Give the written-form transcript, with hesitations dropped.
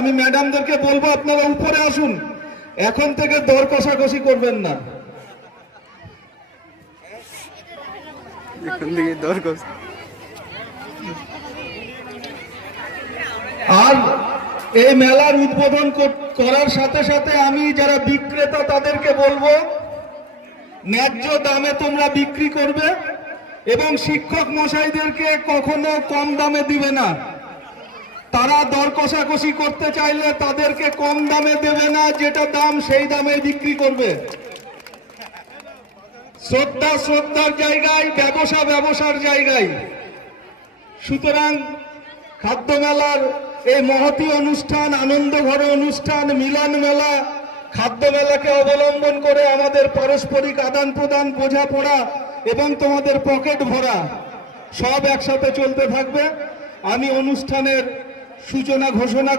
আমি ম্যাডামদেরকে বলবো আপনারা উপরে আসুন, এখন থেকে দর কষাকষি করবেন না। আর এই মেলার উদ্বোধন করার সাথে সাথে আমি যারা বিক্রেতা তাদেরকে বলবো ন্যায্য দামে তোমরা বিক্রি করবে এবং শিক্ষক মশাইদেরকে কখনো কম দামে দিবে না। তারা দর কষাকষি করতে চাইলে তাদেরকে কম দামে দেবে না, যেটা দাম সেই দামে বিক্রি করবে। শ্রদ্ধা শ্রদ্ধার জায়গায়, ব্যবসা ব্যবসার জায়গায়। সুতরাং খাদ্য মেলার এই মহতী অনুষ্ঠান, আনন্দ ঘরে অনুষ্ঠান, মিলন মেলা, খাদ্য মেলাকে অবলম্বন করে আমাদের পারস্পরিক আদান প্রদান, বোঝাপড়া এবং তোমাদের পকেট ভরা সব একসাথে চলতে থাকবে। আমি অনুষ্ঠানের সূচনা ঘোষণা